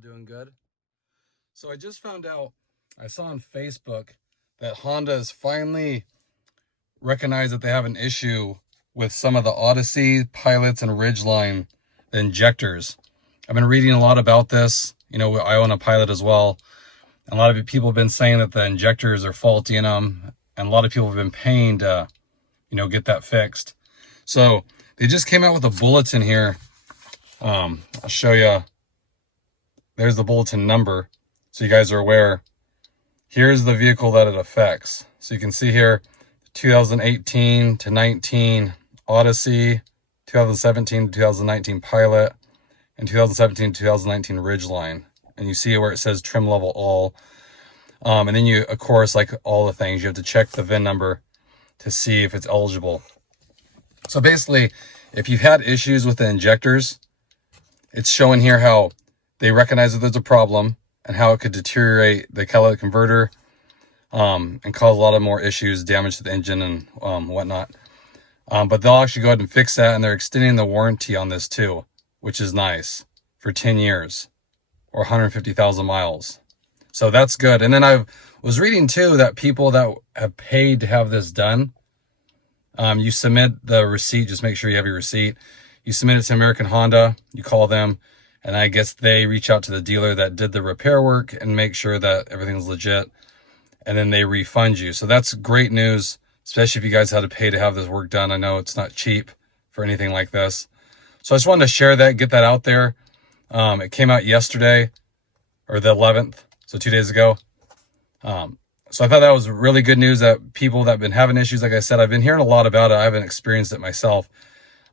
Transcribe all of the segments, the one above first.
doing good? So I just found out, I saw on Facebook that Honda has finally recognized that they have an issue with some of the Odyssey, Pilots, and Ridgeline injectors. I've been reading a lot about this. You know, I own a Pilot as well. And a lot of people have been saying that the injectors are faulty in them. And a lot of people have been paying to, get that fixed. So they just came out with a bulletin here. I'll show you. There's the bulletin number, so you guys are aware. Here's the vehicle that it affects. So you can see here, 2018 to 19 Odyssey, 2017 to 2019 Pilot, and 2017 to 2019 Ridgeline. And you see where it says trim level all. And then you, of course, like all the things, you have to check the VIN number to see if it's eligible. So basically, if you've had issues with the injectors, it's showing here how they recognize that there's a problem and how it could deteriorate the catalytic converter and cause a lot of more issues, damage to the engine and whatnot. But they'll actually go ahead and fix that, and they're extending the warranty on this too, which is nice, for 10 years or 150,000 miles. So that's good. And then I was reading too that people that have paid to have this done, you submit the receipt, just make sure you have your receipt. You submit it to American Honda, you call them, and I guess they reach out to the dealer that did the repair work and make sure that everything's legit, and then they refund you. So that's great news, especially if you guys had to pay to have this work done. I know it's not cheap for anything like this. So I just wanted to share that, get that out there. It came out yesterday, or the 11th, so 2 days ago. So I thought that was really good news that people that have been having issues, like I said, I've been hearing a lot about it. I haven't experienced it myself.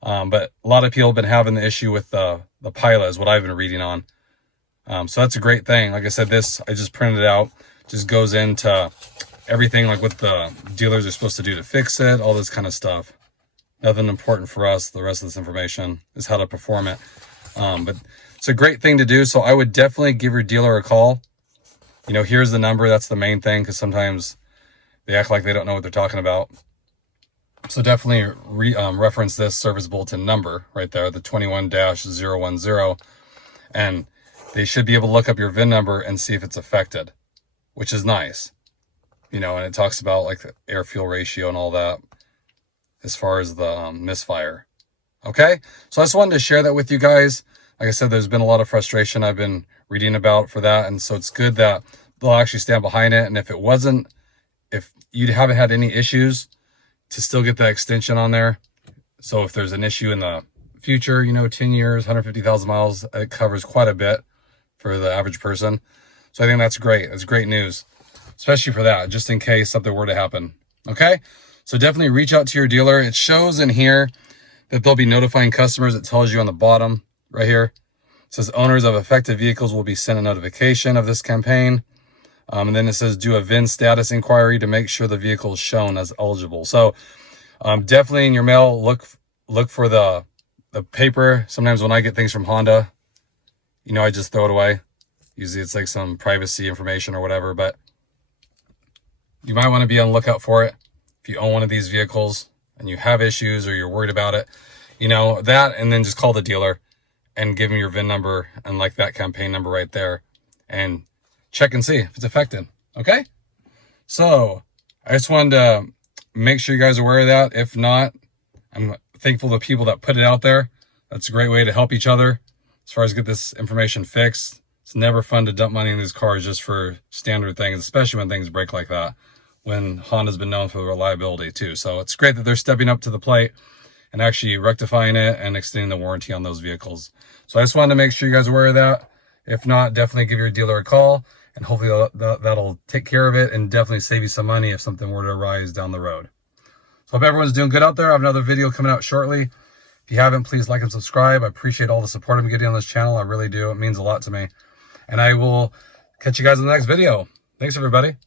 But a lot of people have been having the issue with the Pilot is what I've been reading on. So that's a great thing. Like I said, this, I just printed it out, just goes into everything, like what the dealers are supposed to do to fix it, all this kind of stuff. Nothing important for us. The rest of this information is how to perform it. But it's a great thing to do. So I would definitely give your dealer a call. Here's the number. That's the main thing, because sometimes they act like they don't know what they're talking about. So definitely reference this service bulletin number right there, the 21-010, and they should be able to look up your VIN number and see if it's affected, which is nice. And it talks about like the air fuel ratio and all that as far as the misfire. Okay, so I just wanted to share that with you guys. Like I said, there's been a lot of frustration I've been reading about for that, and so it's good that they'll actually stand behind it. And if you haven't had any issues, to still get that extension on there. So if there's an issue in the future, 10 years, 150,000 miles, it covers quite a bit for the average person. So I think that's great. That's great news, especially for that, just in case something were to happen. Okay, so definitely reach out to your dealer. It shows in here that they'll be notifying customers. It tells you on the bottom right here. It says owners of affected vehicles will be sent a notification of this campaign. And then it says do a VIN status inquiry to make sure the vehicle is shown as eligible. So definitely in your mail, look for the paper. Sometimes when I get things from Honda, I just throw it away. Usually it's like some privacy information or whatever, but you might want to be on the lookout for it. If you own one of these vehicles and you have issues or you're worried about it, that, and then just call the dealer and give them your VIN number and like that campaign number right there, and check and see if it's affected. Okay, so I just wanted to make sure you guys are aware of that. If not, I'm thankful to people that put it out there. That's a great way to help each other as far as get this information fixed. It's never fun to dump money in these cars just for standard things, especially when things break like that, when Honda's been known for reliability too. So it's great that they're stepping up to the plate and actually rectifying it and extending the warranty on those vehicles. So I just wanted to make sure you guys are aware of that. If not, definitely give your dealer a call, and hopefully that'll take care of it and definitely save you some money if something were to arise down the road. So hope everyone's doing good out there. I have another video coming out shortly. If you haven't, please like and subscribe. I appreciate all the support I'm getting on this channel. I really do. It means a lot to me. And I will catch you guys in the next video. Thanks, everybody.